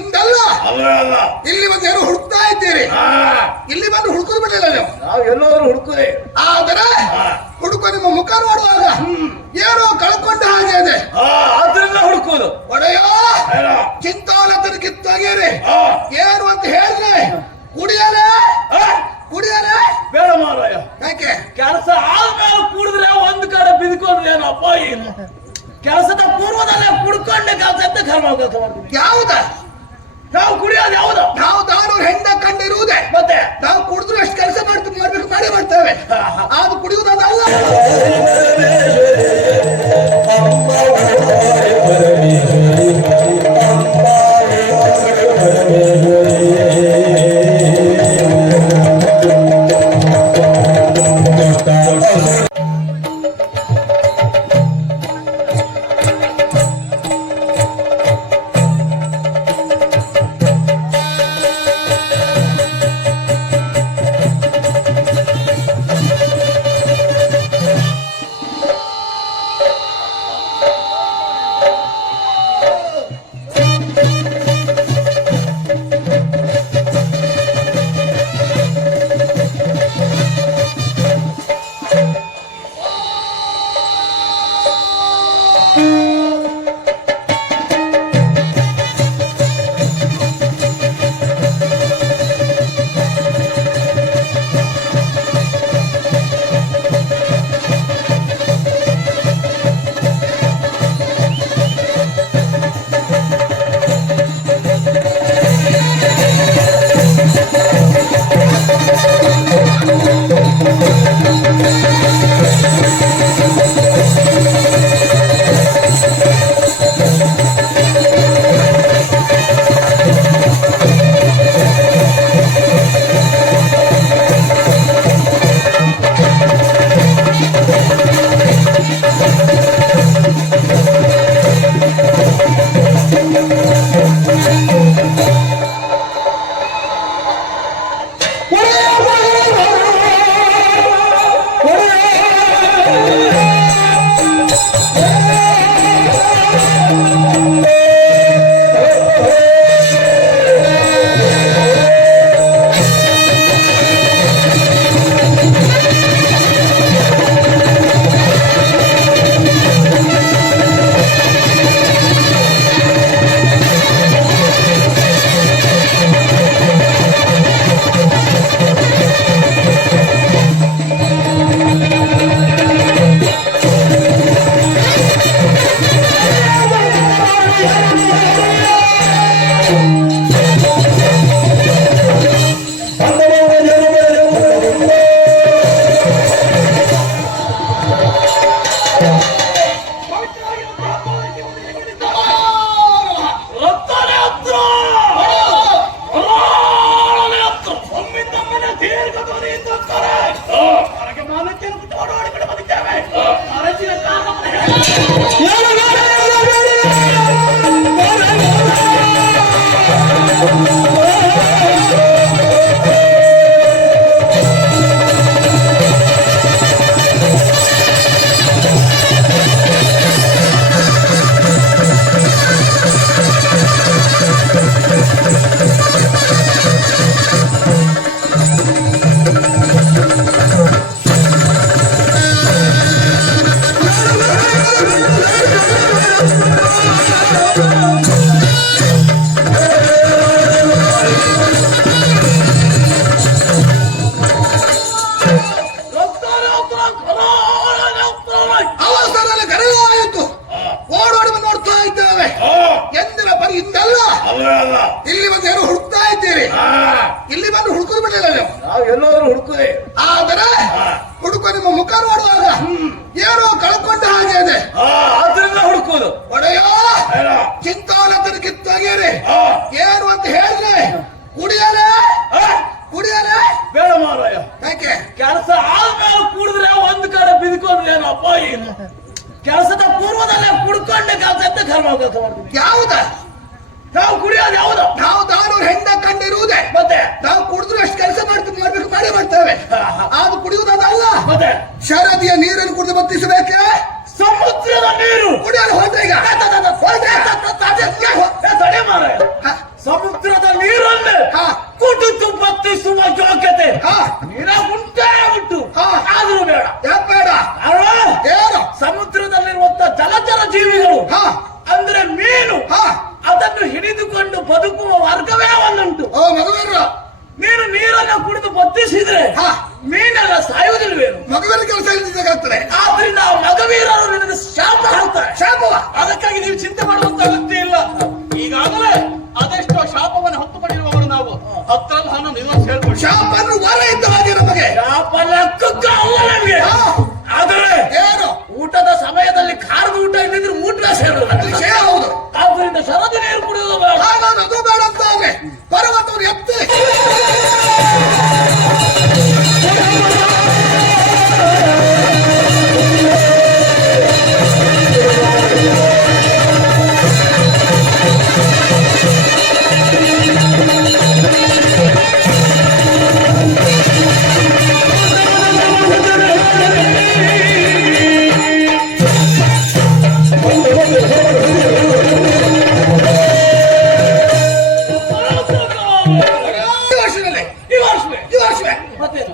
ಇಂದಲ್ಲ ಇಲ್ಲಿ ಬಂದು ಯಾರು ಹುಡುಕ್ತಾ ಇದ್ದೀರಿ. ಇಲ್ಲಿ ಬಂದು ಹುಡುಕುದು ಬಿಡಲಿಲ್ಲ ನೀವು. ನಾವು ಎಲ್ಲೋದ್ರು ಹುಡುಕುದೇ. ಆದರೆ ಹುಡುಕೋ ನಿಮ್ಮ ಮುಖ ನೋಡುವಾಗ ಏನೋ ಕಳ್ಕೊಂಡ ಹಾಗೆ ಇದೆ. ಅದರಿಂದ ಹುಡುಕುದು. ಒಡೆಯ ಚಿಂತಾಲತನ ಕಿತ್ತಾಗೇರಿ ಏನು ಅಂತ ಹೇಳಿದ್ರೆ ಕುಡಿಯಲೇ ಕುಡಿಯಲೇ ಬೇಡ ಮಾರಾಯ. ಯಾಕೆ ಕೆಲಸ ಆದ್ಮೇಲೆ ಕುಡಿದ್ರೆ ಒಂದ್ ಕಡೆ ಬಿದ್ಕೊಂಡ್ರೆ ಏನು ಅಪ್ಪಾಯಿ. ಕೆಲಸದ ಪೂರ್ವದಲ್ಲೇ ಕುಡ್ಕೊಂಡೆ ಕೆಲಸ ಅಂತ ಕರ್ಮ ಕೆಲಸ ಮಾಡ್ತೀವಿ. ಯಾವ್ದ ನಾವು ಕುಡಿಯೋದು ಯಾವ್ದು? ನಾವು ತಾನು ಹೆಂಡ ಕಂಡಿರುವುದೇ. ಮತ್ತೆ ನಾವು ಕುಡಿದ್ರು ಎಷ್ಟು ಕೆಲಸ ಮಾಡ್ಬೇಕು ಮಾಡಿ ಮಾಡ್ತೇವೆ. ಅದು ಕುಡಿಯುವುದಲ್ಲ. ಇಲ್ಲಿ ಬಂದು ಯಾರು ಹುಡುಕ್ತಾ ಇದ್ದೀರಿ. ಇಲ್ಲಿ ಬಂದು ಹುಡುಕುದು ಬಿಡಲಿಲ್ಲ ನೀವು. ನಾವು ಎಲ್ಲೋದ್ರು ಹುಡುಕುದೇ. ಆದರೆ ಹುಡುಕೋ ನಿಮ್ಮ ಮುಖ ನೋಡುವಾಗ ಏನೋ ಕಳ್ಕೊಂಡ ಹಾಗೆ ಇದೆ. ಅದರಿಂದ ಹುಡುಕುದು. ಒಡೆಯ ಚಿಂತಾಲತನ ಕಿತ್ತಾಗೇರಿ ಏನು ಅಂತ ಹೇಳಿದ್ರೆ ಕುಡಿಯಲೇ ಕುಡಿಯಲೇ ಬೇಡ ಮಾರಾಯ. ಯಾಕೆ ಕೆಲಸ ಆದ್ಮೇಲೆ ಕುಡಿದ್ರೆ ಒಂದ್ ಕಡೆ ಬಿದ್ಕೊಂಡ್ರೆ ಏನು ಅಪ್ಪಾಯಿ. ಕೆಲಸದ ಪೂರ್ವದಲ್ಲೇ ಕುಡ್ಕೊಂಡೆ ಕೆಲಸ ಅಂತ ಕರ್ಮ ಕೆಲಸ ಮಾಡ್ತೀವಿ. ಯಾವ್ದ ನಾವು ಕುಡಿಯೋದು ಯಾವ್ದು? ನಾವು ತಾನು ಹೆಂಡ ಕಂಡಿರುವುದೇ. ಮತ್ತೆ ನಾವು ಕುಡಿದ್ರು ಎಷ್ಟು ಕೆಲಸ ಮಾಡ್ಬೇಕು ಮಾಡಿ ಮಾಡ್ತೇವೆ. ಅದು ಕುಡಿಯುವುದಲ್ಲ. ಮತ್ತೆ ಶರದಿಯ ನೀರನ್ನು ಕುಡಿದು ಬತ್ತಿಸಬೇಕೆ? ಸಮುದ್ರದ ನೀರು ಕುಡಿಯಲು ಹೋದ್ರೆ ಈಗ ತಡೆ ಮಾರಾಯ. ಬದುಕುವ ವರ್ಗವೇ ಒಂದುಂಟು. ಓ ಮಗುವೀರ, ನೀನು ನೀರನ್ನು ಕುಡಿದು ಬತ್ತಿಸಿದ್ರೆ ಮೀನೆಲ್ಲ ಸಾಯುವುದಿಲ್ವೇನು? ಮಗುವೀರ ಕೆಲಸ ಇಲ್ದಿದ್ದಾಗ್ತದೆ. ಆದ್ರಿಂದ ಆ ಮಗವೀರರು ನಿನಗೆ ಶಾಪ ಹಾಕ್ತಾರೆ. ಶಾಪವ? ಅದಕ್ಕಾಗಿ ನೀವು ಚಿಂತೆ ಮಾಡುವಂತ ಅಗತ್ಯ ಇಲ್ಲ. ಈಗಾಗಲೇ ಅದೆಷ್ಟೋ ಶಾಪವನ್ನು ಹೊತ್ತು ಪಡೆಯುವವರು ನಾವು. ಹತ್ತರಲ್ಲಿ ಹಣ ನೀವು ಹೇಳ್ಕೊಡಿ. ಶಾಪನ್ನು ವರ ಇದ್ದವಾಗಿ ನಮಗೆ. ಶಾಪ ಲೆಕ್ಕಕ್ಕೆ ಅಲ್ಲ ನಮಗೆ. ಆದರೆ ಏನು ಊಟದ ಸಮಯದಲ್ಲಿ ಖಾರದ ಊಟ ಇಲ್ಲಿದ್ರೆ ಊಟ ಸೇರುವುದು ವಿಷಯ ಹೌದು. ಆದ್ರಿಂದ ಶರದಿ ನೀರು ಕುಡಿಯುವುದು ಬೇಡ. ನಾನು ಅದು ಬೇಡ ಅಂತ ಆದ್ರೆ ಪರ್ವತವನ್ನು ಎತ್ತಿ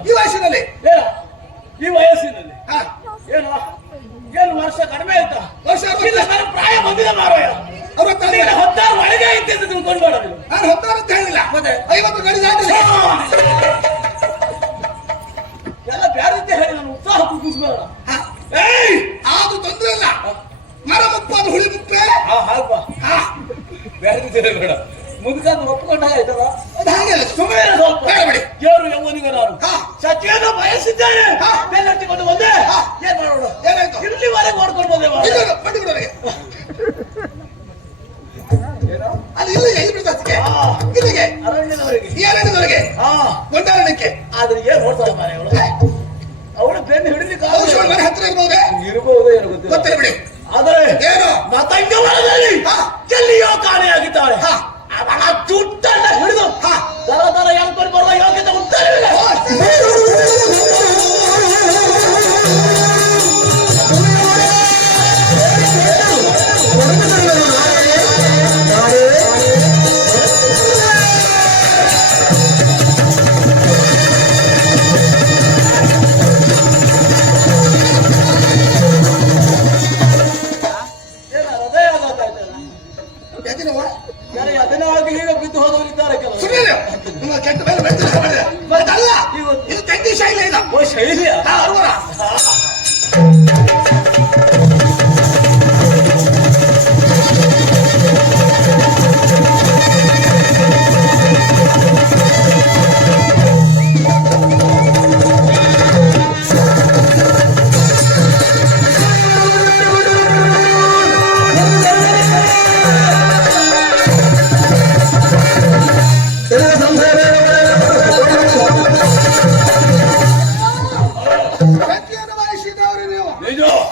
ಈ ವಯಸ್ಸಿನಲ್ಲಿ ಈ ವಯಸ್ಸಿನಲ್ಲಿ ಹಾ, ಏನು ಏನು ವರ್ಷ ಕಡಿಮೆ ಆಯ್ತಾ? ವರ್ಷ ಇಲ್ಲ, ನನ್ನ ಪ್ರಾಯ ಬಂದಿದೆ ಮಾರಾಯ. 16 ಒಳಗೆ ಐತೆ ಅಂತ ತಿಳ್ಕೊಂಡು ಮಾಡೋದಿಲ್ಲ. ನಾನು ಹೊತ್ತಾರ ಅಂತ ಹೇಳಿಲ್ಲ. ಮತ್ತೆ 50 ಗಡಿ ದಾಟಿಲ್ಲ. ಎಲ್ಲ ಬ್ಯಾರತ್ತೆ ಹೇಳಿ ನಾನು ಉತ್ಸಾಹ ಕುಗ್ಗಿಸ್ಬೇಡ. ಅದು ತೊಂದ್ರೆ ಇಲ್ಲ. ಮರ ಮುಪ್ಪು ಅದು ಹುಳಿ ಮುಪ್ಪೆ. ಹಾಗಪ್ಪ, ಬ್ಯಾರತ್ತೆ ಬೇಡ. ಮುದುಕಂದು ಒಪ್ಕೊಂಡಾಗ ಆಯ್ತಲ್ಲ. ಅದು ಹಾಗೆ ಅಲ್ಲ. ಸುಮ್ಮನೆ ಸ್ವಲ್ಪ ಬೇಡಬೇಡಿ. ಯಾರು ಯವ್ವನಿಗೆ ನಾನು ಹಾ. ಸತ್ಯದ ಬಯಸಿದ್ದೇನೆ. ಬೆನ್ನಟ್ಟಿಕೊಂಡು ಬಂದೆ. ಏನ್ ಮಾಡೋಣ? ಏನಾಯ್ತು? ಇಲ್ಲಿವರೆಗೆ ಓಡ್ಕೊಂಡು ಬಂದೆ. ಇದು ಬಡ್ಡಿ ಬಿಡೋರಿಗೆ ಅಲ್ಲಿ ಇಲ್ಲ ಎಲ್ಲಿ ಬಿಡ್ತಕ್ಕೆ ಇಲ್ಲಿಗೆ ಅರಣ್ಯದವರೆಗೆ ಈ ಅರಣ್ಯದವರೆಗೆ ಗೊಂಡಾರಣಕ್ಕೆ. ಆದ್ರೆ ಏನ್ ನೋಡ್ತಾಳೆ ಮಾರೆ ಅವಳು. ಅವಳು ಬೆನ್ನು ಹಿಡಿಲಿಕ್ಕೆ ಔಷಧ ಮನೆ ಹತ್ರ ಇರ್ಬೋದೇ? ಇರಬಹುದು, ಏನು ಗೊತ್ತಿಲ್ಲ. ಗೊತ್ತಿಲ್ಲ ಬಿಡಿ. ಆದರೆ ಏನು ಮತಂಗವರದಲ್ಲಿ ಎಲ್ಲಿಯೋ ಕಾಣೆಯಾಗಿದ್ದಾಳೆ. ಅವಳ ದುಡ್ಡನ್ನ ಹಿಡಿದು ದರ ದರ ಎಳ್ಕೊಂಡು ಬರುವ ಯೋಗ್ಯತೆ ಉಂಟಾಗಿಲ್ಲ. ಅದನ್ನಾಗಿ ಈಗ ಬಿದ್ದು ಹೋದವರಿದ್ದಾರೆ ಕೆಲವು. ಸುಮ್ಮನೆ ನಿಮ್ಮ ಕೆಟ್ಟ ಮೇಲೆ ಬೆಳೆದಲ್ಲ. ಇದು ತೆಂಗಿ ಶೈಲಿ ಇಲ್ಲ. ಓ ಶೈಲಿಯ ಅರುವರ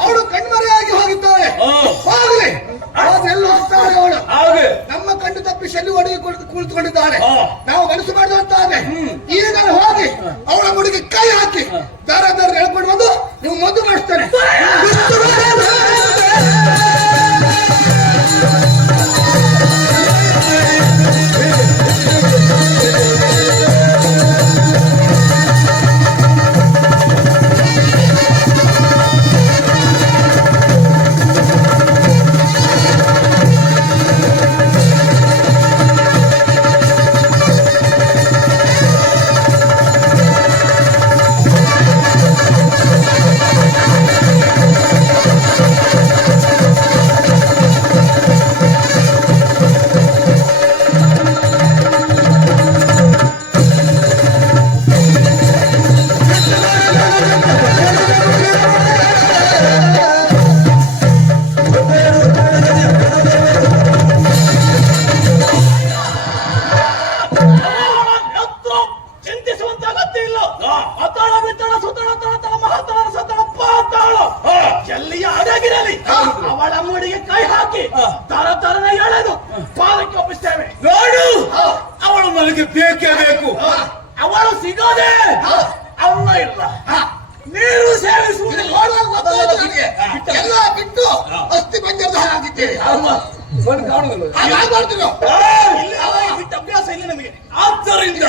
ಅವಳು ಕಣ್ಮರೆಯಾಗಿ ಹೋಗಿದ್ದಾಳೆ. ಹೋಗಲಿ, ಆದ್ರೆ ಎಲ್ಲಿ ಹೋಗ್ತಾಳೆ ಅವಳು? ನಮ್ಮ ಕಣ್ಣು ತಪ್ಪಿಸಿ ಎಲ್ಲಿ ಒಡಗಿ ಕುಳಿತುಕೊಂಡಿದ್ದಾಳೆ. ನಾವು ಮನಸ್ಸು ಮಾಡಿದಂತಾದ್ರೆ ಈಗ ಹೋಗಿ ಅವಳ ಮುಡಿಗೆ ಕೈ ಹಾಕಿ ದರ ದರ ಹೇಳ್ಕೊಂಡು ಬಂದು ನೀವು ಮದ್ದು ಮಾಡಿಸ್ತಾನೆ. ಅವಳ ಮುಡಿಗೆ ಕೈ ಹಾಕಿ ತರ ತರನ ಎಳೆದು ಪಾದಕ್ಕೆ ಒಪ್ಪಿಸ್ತೇವೆ. ನೋಡು, ಅವಳು ನನಗೆ ಬೇಕೇ ಬೇಕು. ಅವಳು ಸಿಗೋದೆ ಅವಳ ಇಲ್ಲ. ನೀರು ಸೇವಿಸುವುದಿಲ್ಲ. ಎಲ್ಲ ಬಿಟ್ಟು ಅಸ್ಥಿ ಪಂಜರದ ಹಾಗಿದ್ದೇವೆ. ಅಭ್ಯಾಸ ಇಲ್ಲ ನಮಗೆ. ಆದ್ದರಿಂದ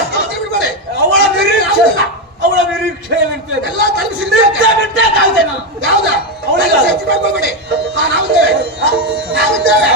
ಅವಳ ನಿರೀಕ್ಷೆಯಲ್ಲಿರ್ತೇನೆ. ಎಲ್ಲ ತಲುಪಿಸಿದ್ದೆ ಬಿಟ್ಟೆ ಕಾಲ್ತೇನೆ. ಯಾವ್ದ ಅವಳೆಲ್ಲ ಹೆಚ್ಚು ಮಾಡ್ಕೊಬೇಡಿ. ನಾವಿದ್ದೇವೆ.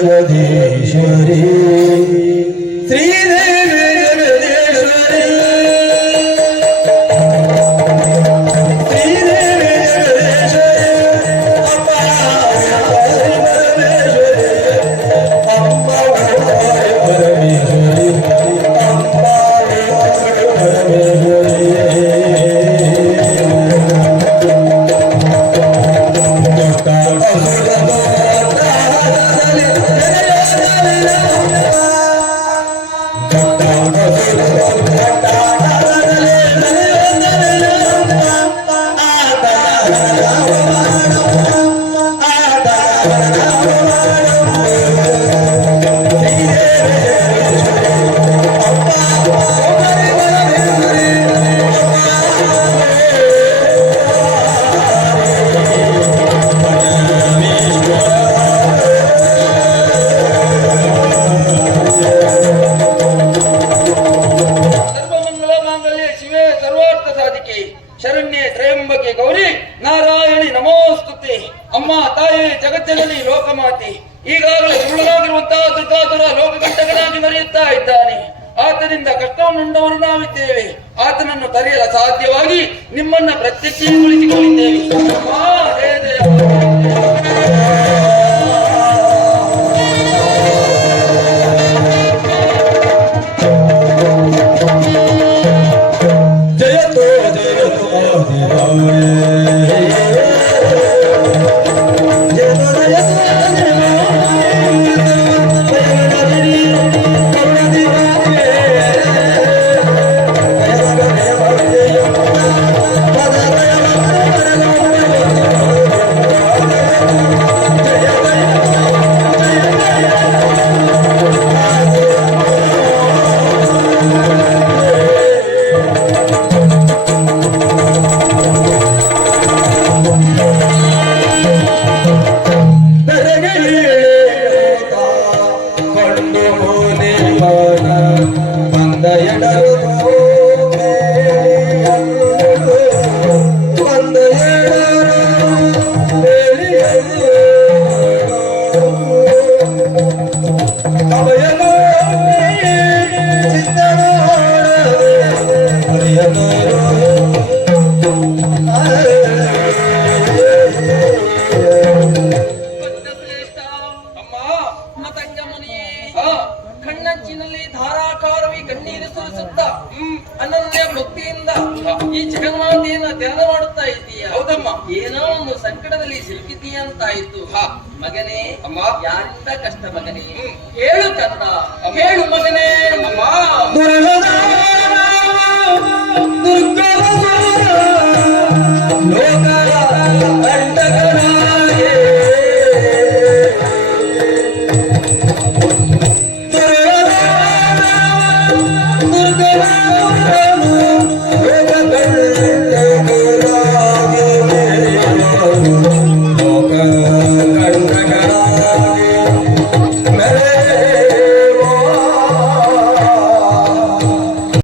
ಜಗದೀಶ್ವರಿ ಶ್ರೀದೇವಿ ಜಗದೀಶ್ವರಿ ಶ್ರೀದೇವಿ ಜಗದೀಶ್ವರಿ ಅಮ್ಮ ಪರಮೇಶ್ವರಿ ಅಮ್ಮ ಶರಣ್ಯೆ ತ್ರಯಂಬಕೆ ಗೌರಿ ನಾರಾಯಣಿ ನಮೋಸ್ತುತೆ. ಅಮ್ಮ ತಾಯಿ ಜಗತ್ತಿನಲ್ಲಿ ಲೋಕಮಾತೆ ಈಗಾಗಲೇ ಸುಳ್ಳಾಗಿರುವಂತಹ ದುರ್ಗಾಸುರ ಲೋಕಕಂಟಕನಾಗಿ ಮೆರೆಯುತ್ತಾ ಇದ್ದಾನೆ. ಆತನಿಂದ ಕಷ್ಟವನ್ನುಂಡವರು ನಾವಿದ್ದೇವೆ. ಆತನನ್ನು ತರೆಯಲು ಸಾಧ್ಯವಾಗಿ ನಿಮ್ಮನ್ನ ಪ್ರತ್ಯಕ್ಷಗೊಳಿಸಿಕೊಂಡಿದ್ದೇವೆ. ಜಯ ಜಯ. ಕಣ್ಣಂಚಿನಲ್ಲಿ ಧಾರಾಕಾರವಿ ಕಣ್ಣೀರು ಸುರಿಸುತ್ತಾ ಅನನ್ಯ ಭಕ್ತಿಯಿಂದ ಈ ಜಗನ್ಮಾತೆಯನ್ನ ಧ್ಯಾನ ಮಾಡುತ್ತಾ ಇದ್ದೀಯ. ಹೌದಮ್ಮ. ಏನೋ ಒಂದು ಸಂಕಟದಲ್ಲಿ ಸಿಲುಕಿದ್ದೀಯ ಅಂತಾಯ್ತು. ಹಾ. ಮಗನೇ, ಅಮ್ಮ. ಯಾರಿಂದ ಕಷ್ಟ ಮಗನೇ? ಹೇಳು ಕಂದ, ಹೇಳು ಮಗನೇ. ಅಮ್ಮ. ದುರ್ಗದ ದುರ್ಗದ